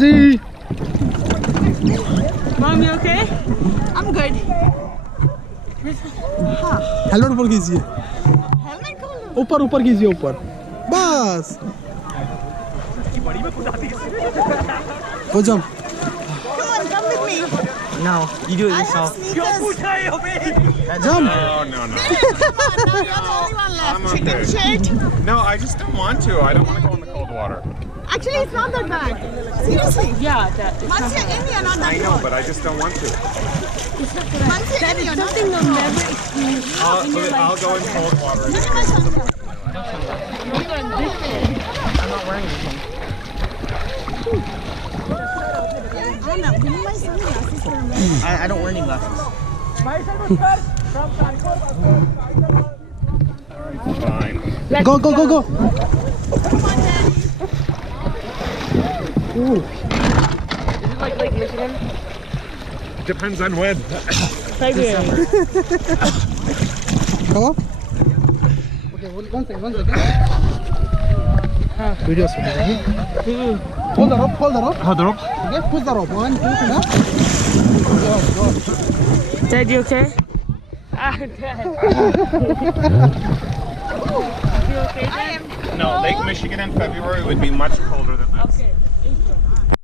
Ji Mom, you okay? I'm good. Helmet ऊपर कीजिए Helmet खोलो. ऊपर ऊपर कीजिए ऊपर बस हो जाओ Come on, come with me. No, you do it I have yourself. sneakers. Jump No, no, no. Come on, now you're the only one left. I'm Chicken okay. shit. No, I just don't want to. I don't want to go in the cold water. Actually, it's not that bad. Seriously. Yeah, that. Once you're in, you're not that I know, cold. but I just don't want to. Once you're in, you're not Something that you'll never experience. I'll go in cold water. cold. Look at my sunglasses. I'm not wearing anything. Anna, give me my sunglasses for a minute. I don't wear any glasses. Fine. go go go go Come on, Daddy. Ooh. Is it like Lake Michigan? Depends on when. February. come on okay one second video hold the rope hold the rope okay push the rope 1 2 3 go Dad, you okay? Ah, Dad. You okay, Dad? No, Lake Michigan in February would be much colder than this. Okay.